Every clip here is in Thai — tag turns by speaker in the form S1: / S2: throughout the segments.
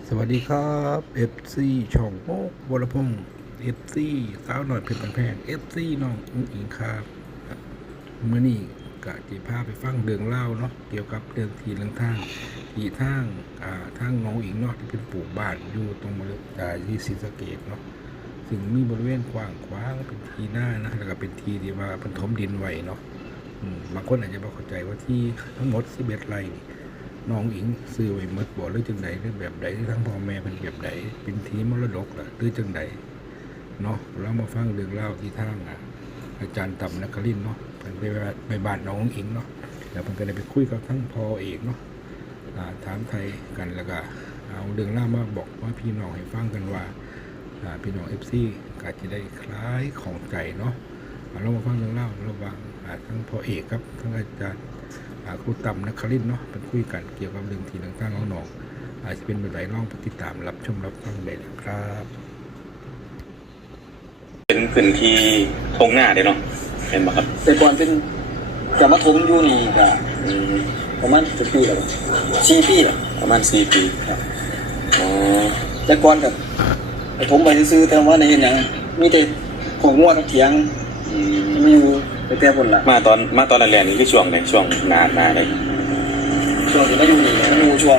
S1: สวัสดีครับ FC ช่องโป๊กวรพงษ์ FC สาวหน่อยเพชรแพง FC น้องอุ้งอิงครับเมื่อนี้กะจะพาไปฟังเรื่องเล่าเนาะเกี่ยวกับเรื่องทีเรื่องทางที่ทางน้องอิงเนาะที่เป็นปลูกบ้านอยู่ตรงบริเวณที่ศรีสะเกษเนาะซึ่งมีบริเวณกว้างขวางเป็นทีหน้านะแล้วก็เป็นทีที่ว่าเป็นถมดินไว้เนาะบางคนอาจจะไม่เข้าใจว่าที่ทั้งหมด11 ไร่น้องอิงซื้อไว้หมดบ่หรือจังใดหรือแบบใดที่ทั้งพ่อแม่เป็นแบบใดเป็นทีมรดกล่ะหรือจังใดเนาะเรามาฟังเรื่องเล่าที่ทางอาจารย์ต่ำนครินทร์เนาะไปบ้านน้องอิงเนาะแล้วเพิ่นก็ได้ไปคุยกับทั้งพ่อเอกเนาะถามไทยกันแล้วก็เอาเรื่องเล่ามาบอกว่าพี่น้องให้ฟังกันว่าพี่น้อง FC ก็จะได้คล้ายของใจเนาะเรามาฟังเรื่องเล่าระหว่างทั้งพ่อเอกครับทั้งอาจารย์ครูต่ำนครินทร์เนาะเป็นคุยกันเกี่ยวกับเรื่องที่ต่างๆน้องๆอาจจะเป็นแบบไหนลองติดตามรับชมรับฟังได้เลยครับ
S2: เป็นพื้นที่ทงหน้าเด้เนาะเห็นไหมครับ
S3: แต่ก่อนเป็นกับมาถมอยู่นี่ก็ประมาณกี่ปีแล้ว4 ปีแล้ว
S2: ประมาณ4 ปี
S3: ครับ
S2: อ๋อ
S3: แต่ก่อนกับถมไปซื้อแต่ว่าในเห็นอย่างมีแต่ของงัวกับเถียงไม่อยู่แต่คนละ
S2: มาตอนแรกๆนี่คือช่วงไหนช่วงหนาเลย
S3: ช่วงที่มาอยู่นี่มาอยู่ช่วง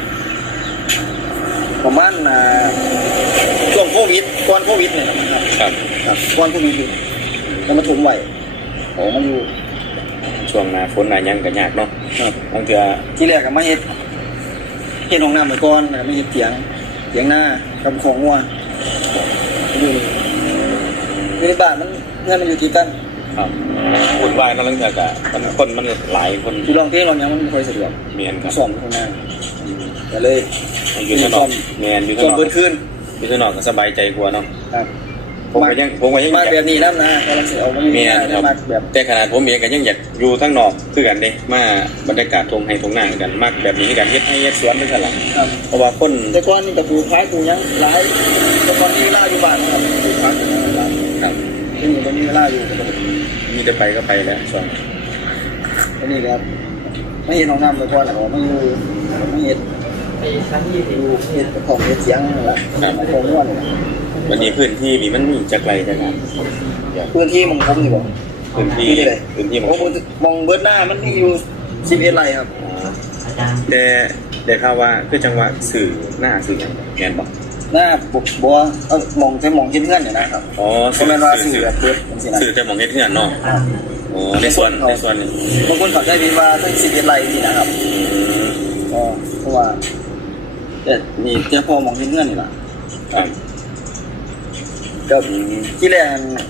S3: ประมาณช่วงโควิดก่อนโควิดเนี่ย
S2: ครับ
S3: ครับก่อนโควิดแล้วมาถมไว้ของมันอยู่
S2: ช่วงหน้าฝนหน้ายังก็ยากเนาะ
S3: ครับ
S2: บางเทื่อ
S3: ที่แรกก็มาเฮ็ดห้องน้ำไว้ก่อนแล้วมาเฮ็ดเถียงหน้ากับของงัวอยู่ในบ้านมันเงินมันอยู่ที่กัน
S2: ครับวุ่นวายนั่นลังเทื่อก็คนมันหลายคน
S3: ที่ร้องเพลงร้องยังมันไม่ค่อยสะดวก
S2: เมียนครับ
S3: ซ่อมข้างหน้าก็เลย
S2: อยู่ข้างนอกเมียนอยู่ข้างนอก
S3: เปิดคืน
S2: อยู่ข้างนอกก็สบายใจกว่าเนาะ
S3: ครับ
S2: ผมก็ยัง
S3: มาแบบนี้แล้วนะกำลังสิเอามาอยู่
S2: ครับแต่ขนาดผมเองก็ยังอยากอยู่ข้างนอกคือกันเด้มาบรรยากาศทงให้ทงหน้ากันมากแบบนี้กันเฮ็ดให้เฮ็ดสวนด้วยกันล่ะเพราะว่าคน
S3: แต่ก่อนนี่ก็ปลูกขายปลูกยังหลายแต่ก่อนนี่เวลาอยู่บ้านครับปลูกขาย
S2: ครับ
S3: ที่นี่วันนี้เวลาอยู่ก็
S2: มีจะไปก็ไปแล้วช่วง
S3: อันนี้ครับไม่เห็นห้องน้ำแต่ก่อนแล้วไม่อยู่ไม่เห็นไปชั้นที่อยู่เห็นของเห็นเสียงแล้วของม้วน
S2: วันนี้พื้นที่มีมันมีจะไกลจังครับ
S3: พื้นที่มองผมนี่บ่
S2: พื้นที่
S3: มองเบิดหน้ามันมีอยู่11 ไร่ครับ
S2: แต่ข่าวว่าคือจังหวะสื่อหน้าสื่ออย่างแม่นบ่
S3: หน้าบ่มองแต่มองเฮ็ดเฮือนนี่นะครับ
S2: อ๋อ
S3: บ่แม่นว่าสื่อแบบเบิดจังซี่นะ
S2: สื่อแต่มองเฮ็ดเฮือนเนาะอ๋อในส่วนนี้
S3: บางคนเข้าใจผิดว่าทั้ง11 ไร่นี่นะครับเพราะว่าแต่นี่แต่พอมองเฮ็ดเฮือนนี่ล่ะ
S2: ครับ
S3: ก็ที่แร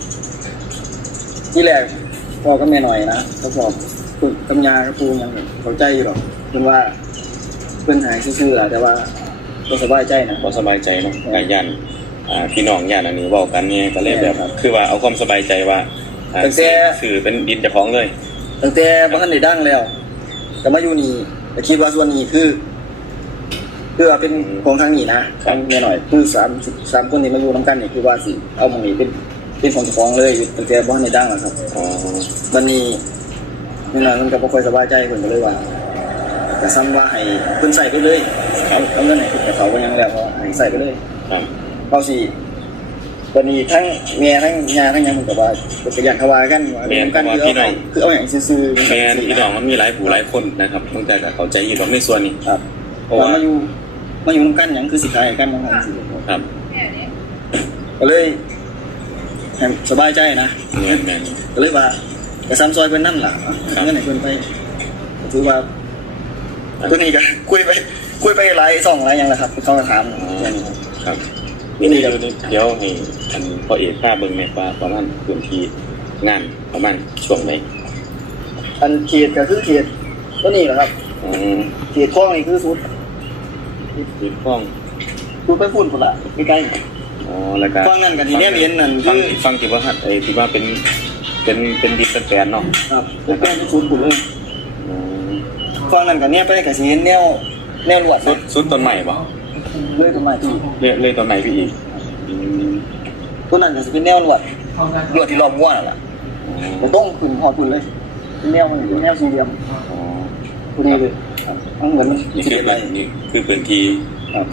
S3: กพ่อก็แม่หน่อยนะก็บอกคุณกำยาก็ปูยังเข้าใจอยู่หรอกเพิ่นว่าเพิ่นหายซื่อๆแต่ว่าบ่สบายใจนะ
S2: บ่สบายใจเนาะกายยันพี่น้องญาติอันนี้เว้ากันเนี่ยก็เลยแบบคือว่าเอาความสบายใจว่าสื่อเป็นดินเจ้าของเลย
S3: ตั้งแต่บ่ทันได้ดังแล้วก็มาอยู่นี่ก็คิดว่าส่วนนี้คือเป็นของทางนี้นะทางแม่หน่อยคือ3คนที่มาอยู่นำกันนี่คือว่าสิเอาหม้องนี้เป็นของเจ้าของเลยตั้งแต่บ่ทันได้ดังแล้วครับบัดนี้นี่น่ะมันก็บ่ค่อยสบายใจเพิ่นก็เลยว่าก็ซ้ำว่าให้เพิ่นใส่ไปเลยเอาเงินให้เขาก็ยังแล้วก็ให้ใส่ไปเลย
S2: ครับ
S3: เขาสิบัดนี้ทั้งแม่ทั้งย่าทั้งหยังเพิ่นก็ว่าเป็นอย่างเขาว่ากันว่าคือเอาหยังซื่อ
S2: ๆแม่พี่น้องมันมีหลายผู้หลายคนนะครับตั้งแต่ก็เข้าใจอยู่ในส่วนนี้
S3: ครับเพราะว่ามาอยู่นำกันหยังคือสิขายกันนำสิ
S2: ครับ
S3: ก็เลยสบายใจนะ
S2: แม่
S3: ก็เลยว่าก็ซ้ำซอยเพิ่นนำล่ะเงินให้เพิ่นไปถือว่าตัวนี้ก็คุยไปหลายช่องหลายอย่างแล้วครับเขาก็ถาม
S2: ครับนี่เดี๋ยวให้ท่านพ่อเอกพาเบิ่งแม่ว่าประมาณพื้นที่งานประมาณช่วงไหน
S3: อันเขตก็คือเขตตัวนี้แหละครับเขตคลองนี่คือสุด
S2: คลอง
S3: สุดไปพุ่นพุ่นละใกล้
S2: ๆอ๋อแล้วก็
S3: ฟังนั่นกันที่เรียนนั่นคือ
S2: ฟังที่ว่าไอ้ที่ว่าเป็นดินแปลนเนาะ
S3: ครับเป็นแปลนสุดพุ่นเลยฟังนั่นกันเนี่ยไปก็สิเห็นแนวลวด
S2: สุดต้นใหม่บ่
S3: เลยต้นใหม่พี่
S2: เลยต้นใหม่พี่อีก
S3: ต้นนั้นก็สิเป็นแนวลวดที่ล้อมวัวนั่นล่ะต้องขึ้นฮอดพุ่นเลยแนวสี่เหลี่ยมพอดีเลยเหมือน
S2: นี่คือพื้นที่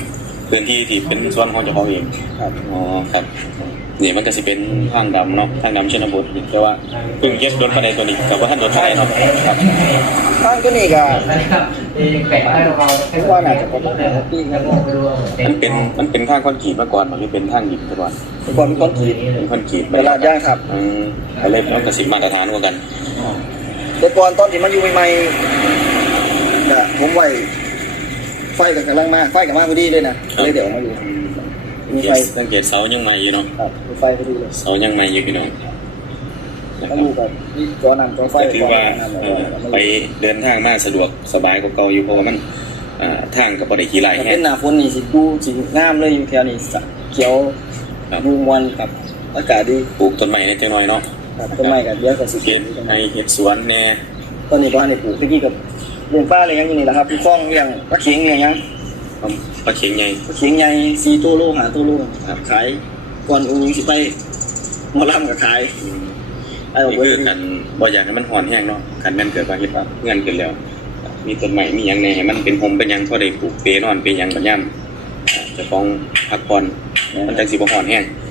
S2: พื้นที่ที่เป็นส่วนของเจ้าของเอง
S3: ครับ
S2: อ๋อครับนี่มันก็สิเป็นทางดำเนาะทางดำชนบทแต่ว่าเพิ่งเย็ดโดนปานใดตัวนี้กับว่าท่านโดนปานใดเนาะครับ
S3: ทางตัวนี้ก็
S4: นะครับแปะให้เรา
S3: คิดว่าน่าจะประมาณ5 ปีครับ
S2: มันเป็นทางคอนกรีตมาก่อนมันเป็นทางดินมาก่อน
S3: แต่ก่อนเป็นคนขีด
S2: เป็นคอนกรีต
S3: เวลาย่างครับ
S2: ก็เลยมันก็สิมาตรฐานกว่ากัน
S3: แต่ก่อนตอนที่มันอยู่ใหม่ๆก็ผมไว้ไฟกับกำลังมาไฟกับมาพอดีเลยนะเลยเดี๋ยวมาอยู่มีไฟ
S2: สังเกตเสายังใหม่อยู่เนาะ
S3: ครับมีไฟพอดีเลย
S2: เสายังใหม่อยู่พี่น้อง
S3: มาอยู่กับนี่จอนำจอไฟ
S2: ก็ถือว่าไปเดินทางมาสะดวกสบายกว่าเก่าอยู่เพราะว่ามันทางก็บ่ได้ขี้ไหล
S3: ถ้า
S2: แฮะ
S3: เป็นหน้าฝนนี่สิกูสิงามเลยอยู่แถวนี้เขียวดูมวนครับอากาศดี
S2: ปลูกต้นไม้ให้จังหน่อยเนาะ
S3: ครับต้นไม้กับเดี๋ยวก็สิ
S2: เฮ็ดให้เฮ็ดสวนแน่
S3: ตอนนี้บ้านในปลูกตะกี้กับเลี้ยงปลาอะไรยังอยู่นี่แหละครับคล้องเลี้ยงปลาเข็งเลี้ยงยัง
S2: ปลาเข็งใหญ่
S3: ปลาเข็งใหญ่4ตัวโล5ตัวโลครับขายก่อนอุ้งสิไปหมอลำก็ขายไอ้ออก
S2: นี่
S3: ไป
S2: คือกันบ่อยากให้มันห่อนแห้งเนาะคันแม่นเกิดว่าเฮ็ดว่าเงินเกินแล้ว มีต้นไม้มีหยังแหน่ให้มันเป็นห่มเป็นหยังพอได้ปลูกเปนอนเป็นหยังบัดยามเจ้าของพักผ่อนมันจังสิบ่ห่อนแห้ง